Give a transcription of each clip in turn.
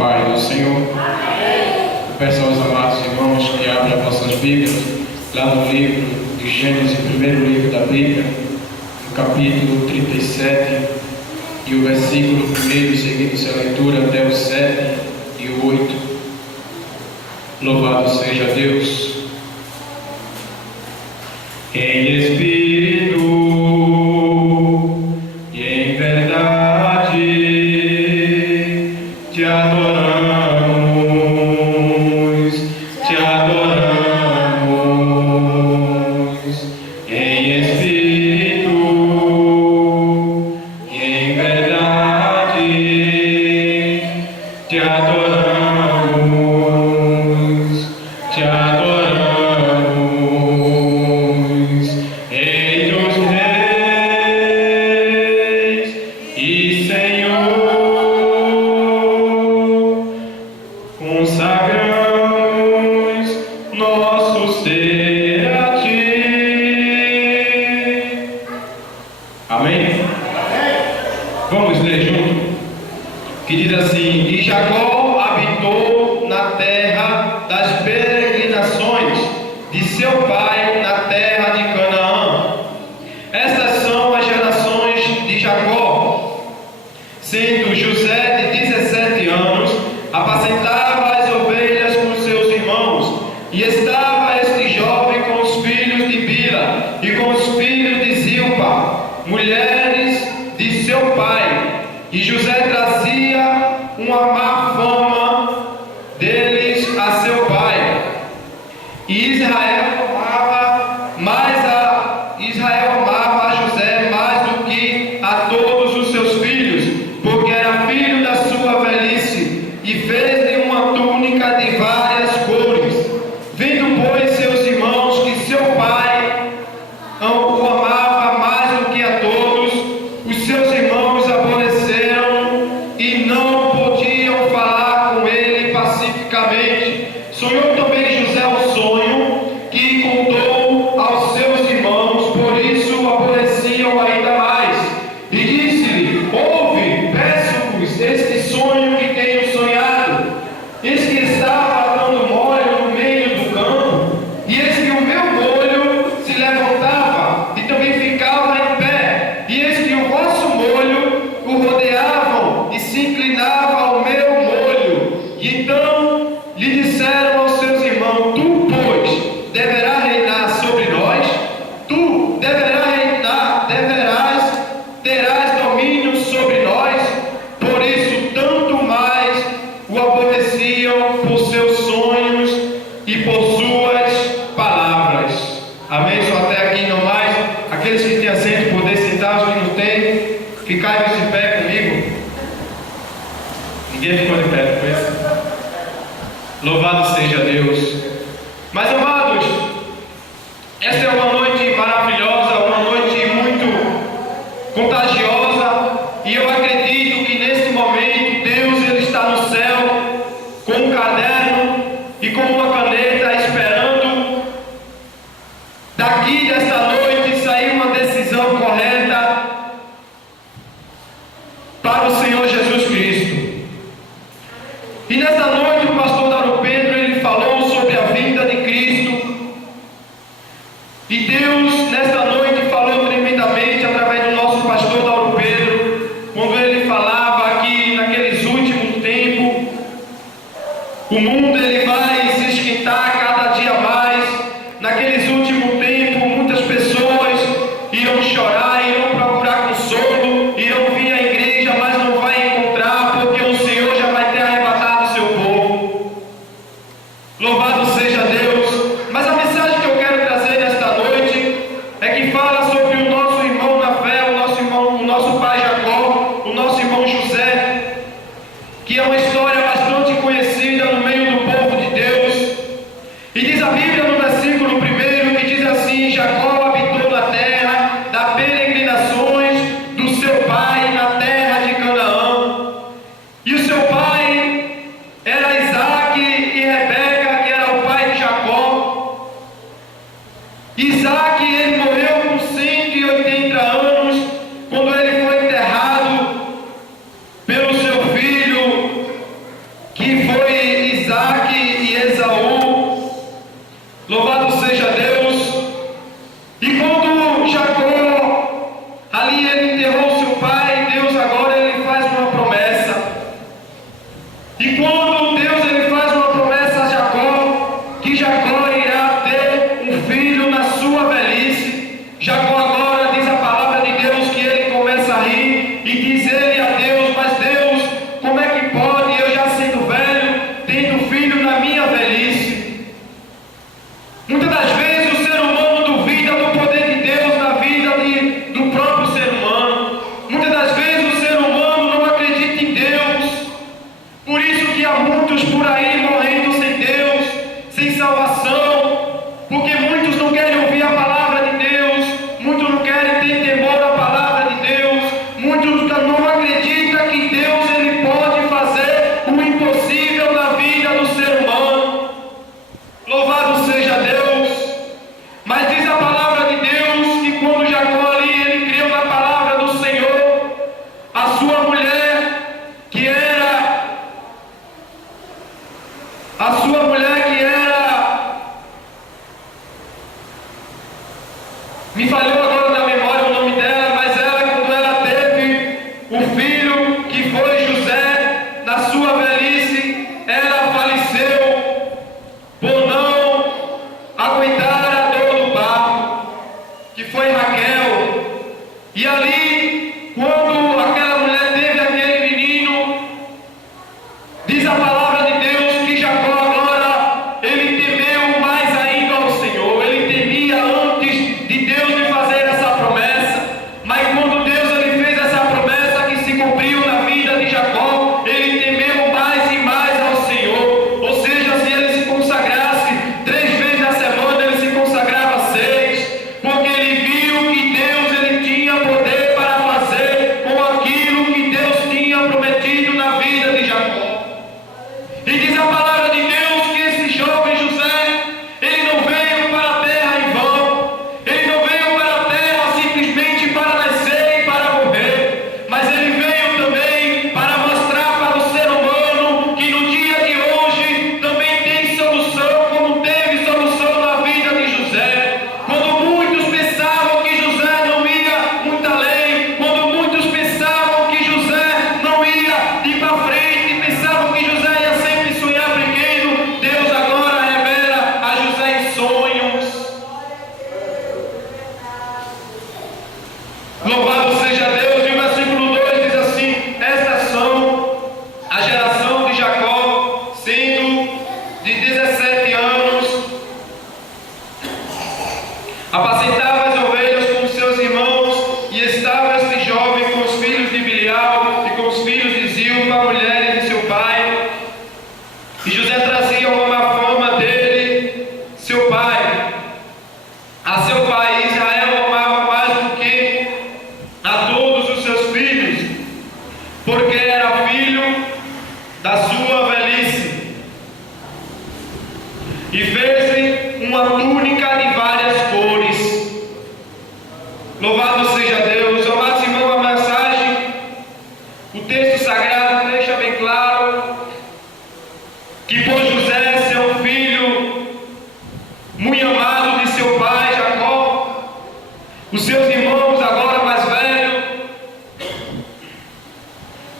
Pai do Senhor. Eu peço aos amados irmãos que abram as vossas Bíblias lá no livro de Gênesis, primeiro livro da Bíblia, no capítulo 37 e o versículo 1, seguindo-se a leitura até o 7 e o 8. Louvado seja Deus. Em espírito e em verdade te adoramos, te adoramos. Em espírito e em verdade te adoramos, te adoramos. Amém? Vamos ler junto? Que diz assim: E Jacó habitou na terra das peregrinações de seu pai, na terra de Canaã. Estas são as gerações de Jacó. Sendo José de 17 anos, apacentava as ovelhas com seus irmãos, e estava este jovem com os filhos de Bila e com os filhos de Zilpa, mulheres de seu pai, e José trazia uma má fama deles a seu pai. E Israel amava a José mais do que a todos os seus filhos, porque era filho da sua velhice, e fez-lhe uma túnica de várias cores. Vendo, pois, seus irmãos que seu pai o amava mais do que a todos, os seus irmãos aborreceram e não podiam falar com ele pacificamente. Sonhou também José um sonho que contou aos seus irmãos, por isso o aborreciam ainda mais. E disse-lhe: Ouve, peço-vos, este sonho que tenho sonhado. Eis que estava dando molho no meio do campo, e eis que o meu molho se levantava e também ficava em pé, e eis que o vosso molho o rodeavam e se inclinava ao meu molho. E então lhe disseram aos seus irmãos: Tu, pois, deverás reinar sobre nós, tu deverás reinar, terás domínio sobre nós. Por isso, tanto mais o aborreciam por seus sonhos e por suas palavras. Amém? Só até aqui, não mais. Aqueles que têm assento, poder sentar, os que não têm, ficai-vos de pé comigo. Ninguém ficou de pé, depois. Louvado seja Deus. Mas, amados, esta é uma noite maravilhosa, uma noite muito contagiosa, e eu acredito que neste momento Deus ele está no céu com um caderno e com uma caneta, esperando daqui desta noite sair uma decisão correta para o Senhor Jesus Cristo. E nesta noite o pastor Dauro Pedro ele falou sobre a vinda de Cristo, e Deus nesta noite falou tremendamente através do nosso pastor Dauro Pedro, quando ele falava que naqueles últimos tempos o mundo ele vai se esquentar cada dia mais. Naqueles últimos tempos muitas pessoas irão chorar, irão procurar consolo, irão vir à igreja, mas não vai encontrar, porque o Senhor já vai ter arrebatado o seu povo. Louvado seja Deus. Mas a mensagem que eu quero trazer nesta noite é que fala sobre o nosso irmão na fé, o nosso pai Jacó, o nosso irmão José, que é uma história bastante conhecida no meio do povo de Deus. E diz a Bíblia no versículo 1 que diz assim: Jacó habitou na terra das peregrinações do seu pai, na terra de Canaã. E o seu pai era Isaac, e Rebeca, que era o pai de Jacó. Isaac ele morreu com 180 anos, quando ele foi enterrado pelo seu filho, conheciam a mulher de seu pai, e José trazia uma má fama dele, seu pai. A seu pai Israel amava mais do que a todos os seus filhos, porque era filho da sua velhice. E fez-lhe uma túnica de várias cores. Louvado seja Deus. Amados irmãos, a mensagem, o texto sagrado deixa bem claro que por José ser um filho muito amado de seu pai Jacó, os seus irmãos agora mais velhos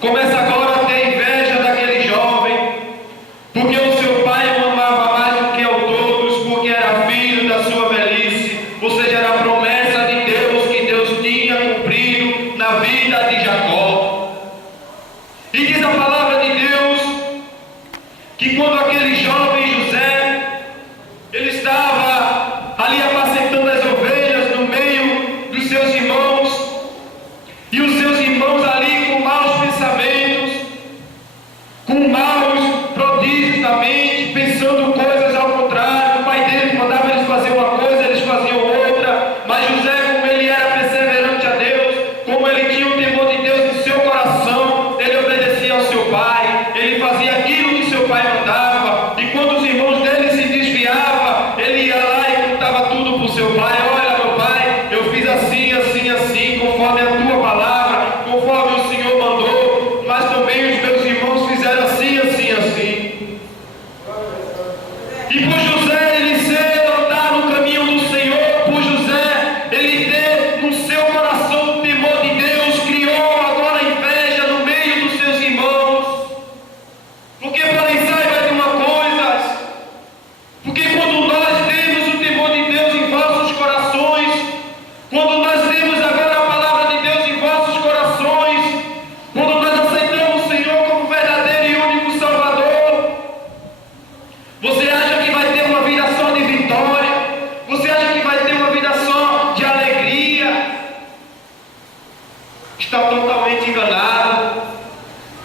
começam agora a ter inveja daquele jovem, porque o seu pai o amava mais do que a todos, porque era filho da sua velhice, ou seja, era a promessa de Deus que Deus tinha cumprido na vida de Jacó. E diz a palavra de Deus que quando aquele jovem José, ele estava ali apacentando as ovelhas no meio dos seus irmãos, e os seus irmãos ali com maus pensamentos, com maus prodígios na mente, pensando coisas ao contrário. O pai deles mandava eles fazer uma coisa, eles faziam outra, mas José, como ele era perseverante a Deus, como ele tinha o temor de Deus em seu coração, ele obedecia ao seu pai, ele fazia aquilo que seu pai mandava, e quando os irmãos dele se desviavam, ele ia lá e contava tudo para o seu pai. Olha, meu pai, eu fiz assim, assim, assim, conforme a tua palavra, conforme o Senhor mandou, mas também os meus irmãos fizeram assim, assim, assim. E por José ele ser andar no caminho do Senhor, por José ele ter no seu coração o temor de Deus, criou agora inveja no meio dos seus irmãos. Porque para saiba de uma coisa, porque quando nós temos o temor de Deus em vossos corações, quando nós temos agora a palavra de Deus em vossos corações, quando nós aceitamos o Senhor como verdadeiro e único Salvador, você acha que vai ter uma vida só de vitória? Você acha que vai ter uma vida só de alegria? Está totalmente enganado.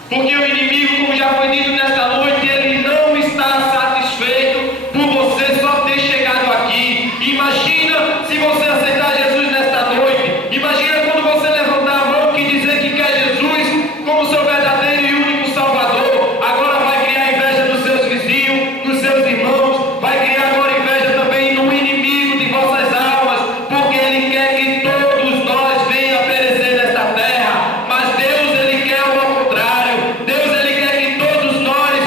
Porque o inimigo, como já foi dito nesta noite, ele não está satisfeito por você só ter chegado aqui. Imagina se você aceitar Jesus nesta noite. Imagina quando você levantar a mão e dizer que quer Jesus como seu verdadeiro e único Salvador. Agora vai criar inveja dos seus vizinhos, dos seus irmãos, vai criar agora inveja também no inimigo de vossas almas, porque ele quer que todos nós venham a perecer nesta terra. Mas Deus, ele quer o contrário. Deus, ele quer que todos nós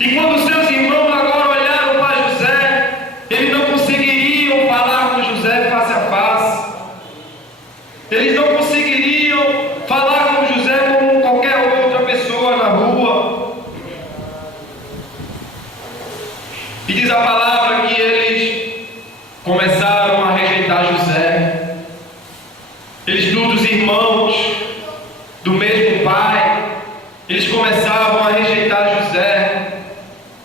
E quando seus irmãos agora olharam para José, eles não conseguiriam falar com José face a face. Eles não conseguiriam falar com José como qualquer outra pessoa na rua. E diz a palavra que eles começaram a rejeitar José. Eles todos irmãos do mesmo pai, eles começavam a rejeitar José.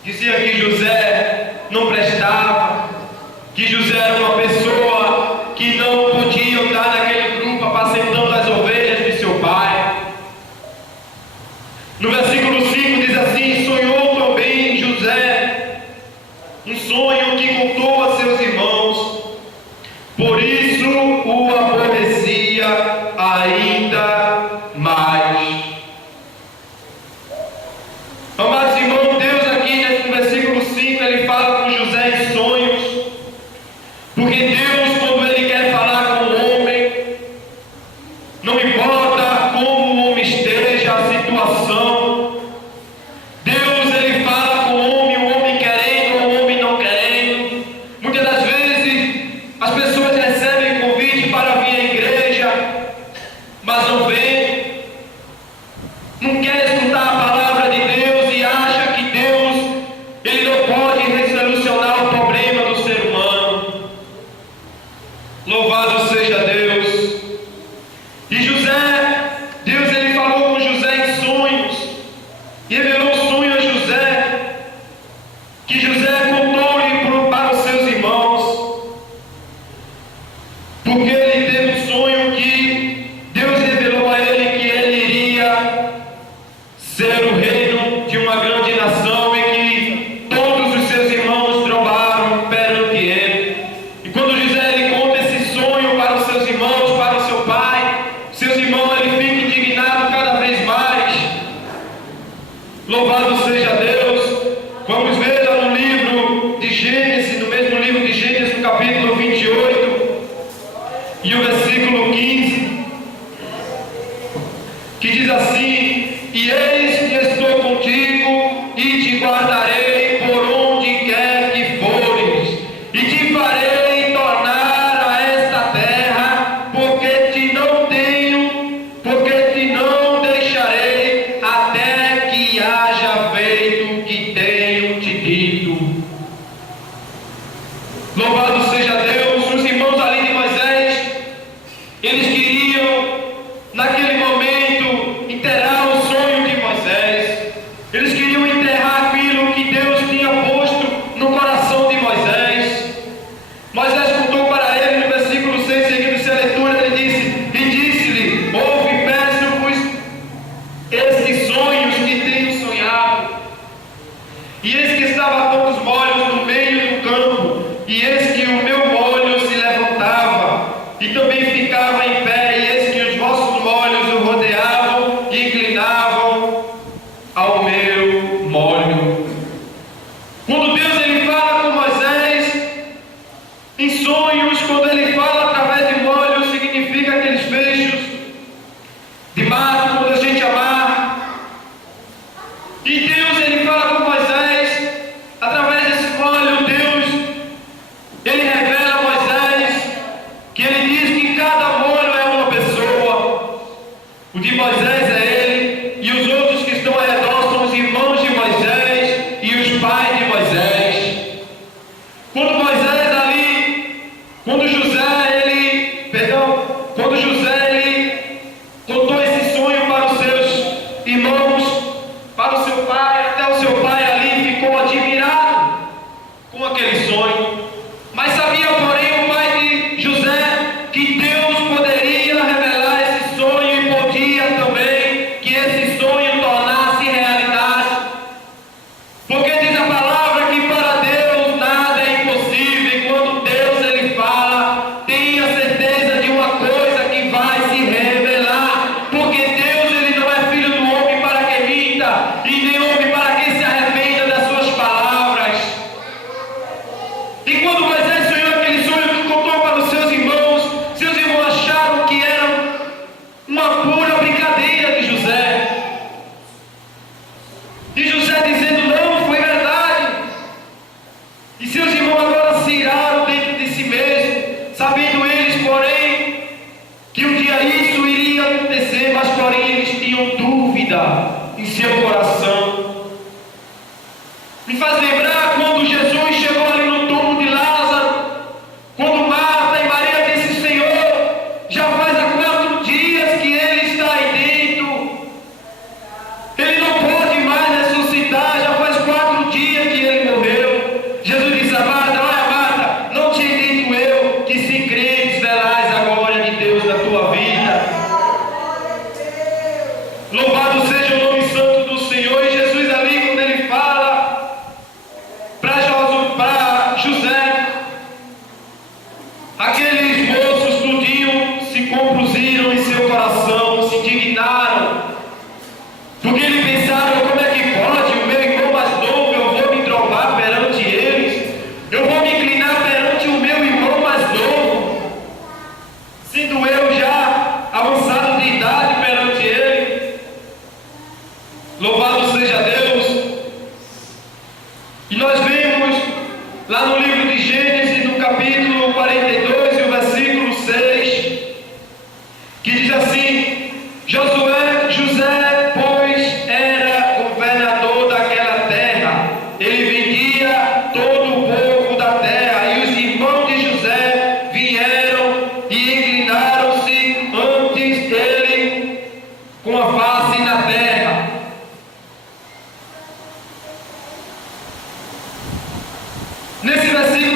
Dizia que José não prestava, que José era uma pessoa que não podia estar naquele grupo apacentando as ovelhas de seu pai. No versículo 5 diz assim: sonhou também José um sonho que contou a seus irmãos, por isso o aborrecia ainda mais. Amados irmãos, Deus aqui no versículo 5 ele fala com José em sonhos, porque Deus, quando ele quer falar com o homem, não importa como o homem esteja, a situação, Deus ele fala com o homem querendo ou o homem não querendo. Muitas das vezes as pessoas recebem convite para vir à igreja, mas não vêm, não quer escutar a palavra de Deus e acha que Deus ele não pode resolucionar o problema do ser humano. Louvado seja Deus. E José, Deus ele falou com José em sonhos e revelou o sonho a José, que José contou-lhe para os seus irmãos, porque ele teve um sonho que Deus revelou a ele que ele iria ser o reino de uma grande nação e que todos os seus irmãos trovaram perante ele. E quando José ele conta esse sonho para os seus irmãos, para o seu pai, seus irmãos ele fica indignado cada vez mais. Louvado seja Deus. Vamos ver lá no livro de Gênesis, no mesmo livro de Gênesis, no capítulo 28 e o versículo 15, que diz assim: e eis que estou contigo e te guardarei por onde quer que fores, e te farei tornar a esta terra, porque te não deixarei até que haja feito o que tenho te dito. Louvado seja Deus. Os irmãos ali de Moisés, eles queriam naquele momento enterrar o sonho de Moisés. Eles queriam enterrar aquilo que Deus tinha posto no coração de Moisés. Moisés contou para ele no versículo 6, seguindo-se a leitura, ele disse: e disse-lhe, ouve, peço-vos estes sonhos que tenho sonhado. E eis que estava com os molhos no meio do campo, e eis que o meu molho se levantava, e também ficava em pé, e eis que os vossos molhos o rodeavam e inclinavam ao meu molho. Quando Deus ele fala com Moisés em sonhos, quando ele fala através de molhos, significa aqueles fechos de mato, quando a gente amar. E Deus ele fala com Moisés através desse molho. Deus ele revela a Moisés que ele diz que cada molho é uma pessoa. O de Moisés é ele, e os outros que estão ao redor são os irmãos de Moisés e os pais de Moisés. Quando Moisés ali, quando José ele contou esse sonho para os seus irmãos, para o seu pai, até o seu pai ali ficou admirado com aquele sonho. Mas sabia, porém, o pai de José que Deus poderia revelar esse sonho e podia também que esse sonho tornasse realidade. Porque diz a palavra que para Deus nada é impossível, e quando Deus ele fala, tenha certeza de uma coisa que vai se revelar, porque Deus ele não é filho do homem para que minta, e nem homem para que se arrependa das suas palavras. E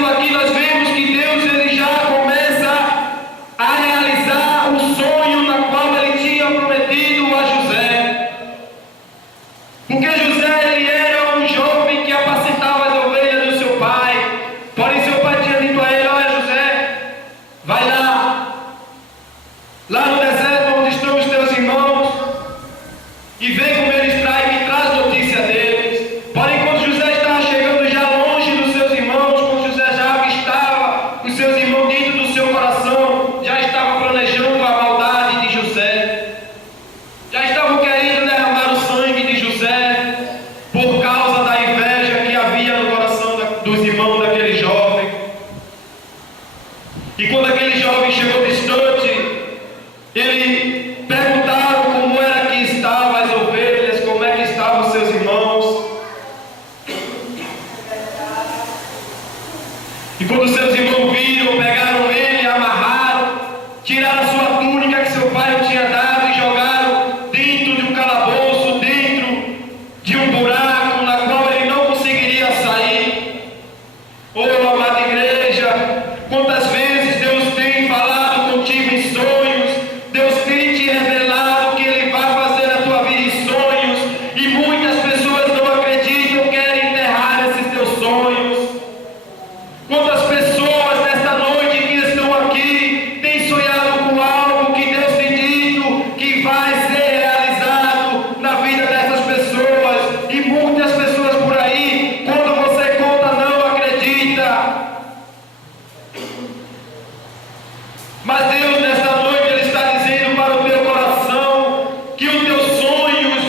Então aqui nós vemos que Deus ele já começa a realizar o sonho na qual ele tinha prometido a José. Porque José ele era um jovem que apacentava as ovelhas do seu pai. Porém seu pai tinha dito a ele: olha José, vai lá no deserto onde estão os teus irmãos, e vê como eles traem, me traz notícia deles. Porém, quando José estava chegando já longe dos seus irmãos, quando José já avistava os seus irmãos dentro do seu coração, já estava planejando a maldade de José, já estavam querendo derramar o sangue de José, por causa da inveja que havia no coração dos irmãos daquele jovem. E quando aquele jovem chegou distante, ele perguntaram como era que estavam as ovelhas, como é que estavam os seus irmãos. E quando seus irmãos viram, pegaram ele, amarraram, tiraram a sua túnica que seu pai lhe tinha dado e jogaram dentro de um calabouço, dentro de um buraco na qual ele não conseguiria sair. Oh, amada igreja, quantas vezes Deus tem falado contigo em sonhos, Deus tem te revelado o que Ele vai fazer na tua vida em sonhos, e muitas pessoas não acreditam, querem enterrar esses teus sonhos. Quantas pessoas nesta noite que estão aqui têm sonhado com algo que Deus tem dito que vai ser realizado na vida dessas pessoas, e muitas pessoas por aí, quando você conta, não acredita. Mas Deus nesta noite Ele está dizendo para o teu coração que os teus sonhos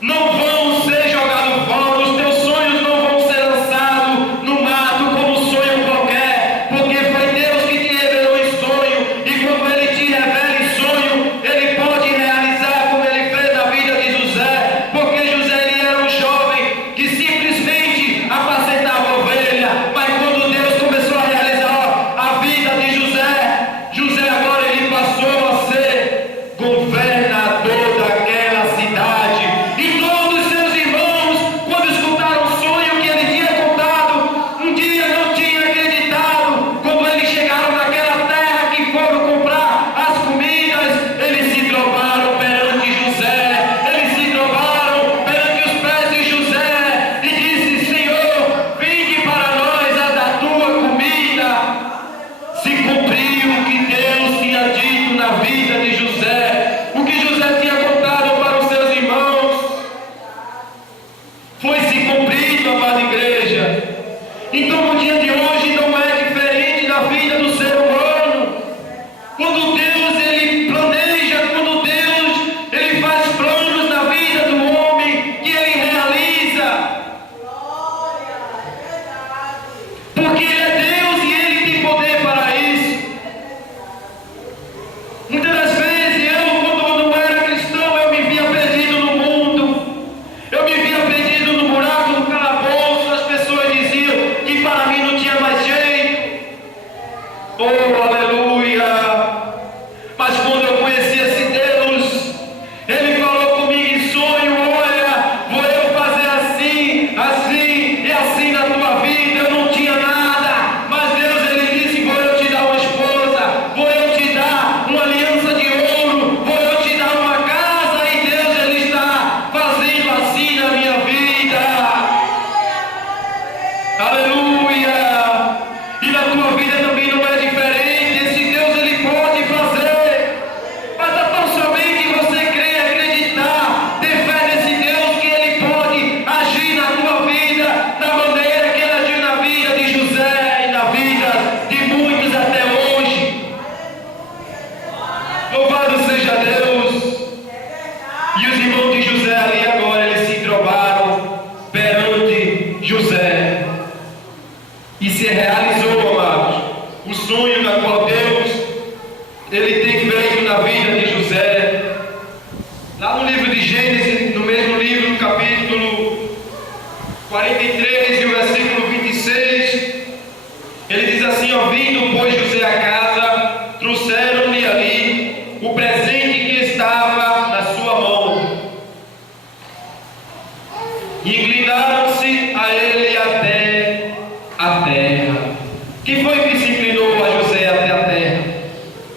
não vão ser jogados fora, os teus sonhos não vão ser lançados no mato como um sonho qualquer, porque foi Deus que te revelou em sonho, e quando Ele te revela em sonho, Ele pode realizar como Ele fez na vida de José, porque José ele era um jovem que simplesmente apacentava a ovelha, mas quando Deus começou a realizar a vida de José agora ele passou a ser governador daquela cidade. E todos os seus irmãos, quando escutaram o sonho que ele tinha contado, um dia não tinham acreditado. Quando eles chegaram naquela terra que foram comprar as comidas, eles se dobraram perante José, eles se dobraram perante os pés de José e disse: Senhor, vinde para nós a da tua comida. Se cumpriu o que Deus tinha dito na vida de José, o que José tinha contado para os seus irmãos, foi se cumprido, amada igreja. Então o dia de hoje não é diferente da vida do ser humano. Quando Deus ele planeja, quando Deus ele faz planos na vida do homem, que ele realiza, porque ele é Deus e ele tem poder para isso. Muitas das vezes quando não era cristão, eu me via perdido no mundo, eu me via perdido no buraco, no calabouço. As pessoas diziam que para mim não tinha mais jeito. Oh, aleluia! Mas quando eu conheci esse Deus, Ele falou comigo em sonho: olha, vou eu fazer assim, assim e assim na tua vida. Eu não tinha nada, mas Deus ele disse: vou eu te dar uma esposa, vou eu te dar uma aliança de ouro, vou eu te dar uma casa. E Deus ele está fazendo assim na minha vida. Aleluia! E na tua vida também não é diferente. Esse Deus ele pode fazer. Basta tão somente você crer e acreditar, ter fé nesse Deus, que ele pode agir na tua vida da maneira que ele agiu na vida de José e na vida de muitos até hoje. Louvado seja Deus! E os irmãos de José ali agora, eles se dobraram perante José. E se realizou, amados, o sonho na qual Deus ele tem feito na vida de José. Lá no livro de Gênesis, no mesmo livro, no capítulo 43 e o versículo 26, ele diz assim: vindo, pois, José a casa, trouxeram-lhe ali o presente que estava na sua mão, e inclinaram-se a ele até a terra. Quem foi que se inclinou a José até a terra?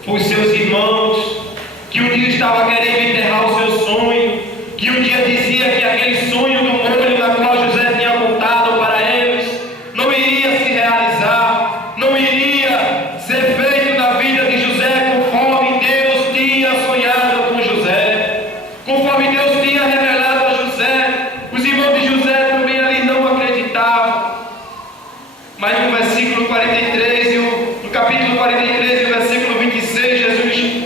Foi os seus irmãos, que um dia estavam querendo enterrar o seu sonho, que um dia dizia que aquele sonho do molho na qual José tinha contado para eles não iria se realizar, não iria ser feito na vida de José conforme Deus tinha sonhado com José, conforme Deus tinha revelado a José. Os irmãos de José também ali não acreditavam. Mas no versículo 43, no capítulo 43, e o versículo 26, Jesus,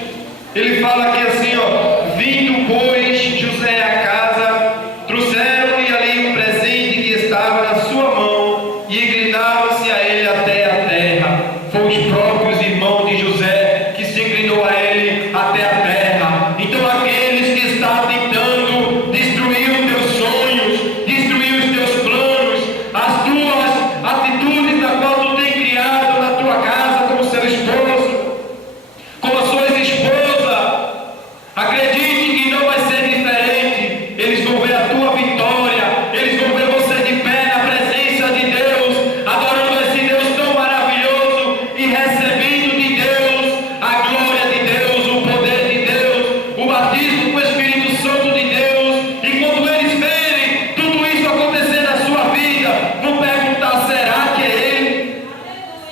ele fala aqui assim, ó: vindo, pois, José à casa, trouxeram-lhe ali um presente que estava na sua mão, e inclinaram-se a ele até a terra. Foram os próprios irmãos de José que se inclinou a ele até a terra. Então aqueles que estão tentando destruir os teus sonhos, destruir os teus planos, as tuas atitudes da qual tu tem criado na tua casa com o seu esposo, com a sua esposa, acredite que não vai ser diferente. Eles vão ver a tua vitória, eles vão ver você de pé na presença de Deus, adorando esse Deus tão maravilhoso e recebendo de Deus a glória de Deus, o poder de Deus, o batismo com o Espírito Santo de Deus. E quando eles verem tudo isso acontecer na sua vida, vão perguntar: será que é Ele?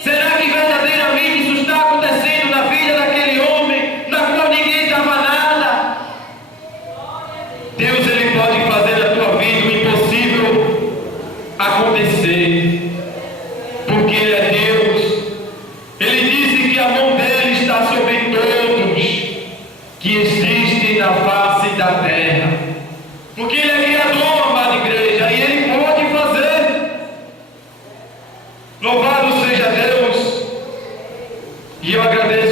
Será que verdadeiramente isso está acontecendo na vida daquele homem na qual ninguém dava nada? Deus, ele pode fazer na tua vida o impossível acontecer, porque Ele é Deus. Ele disse que a mão dele está sobre todos que existem na face da terra, porque Ele é Criador, amada igreja, e Ele pode fazer. Louvado seja Deus. E eu agradeço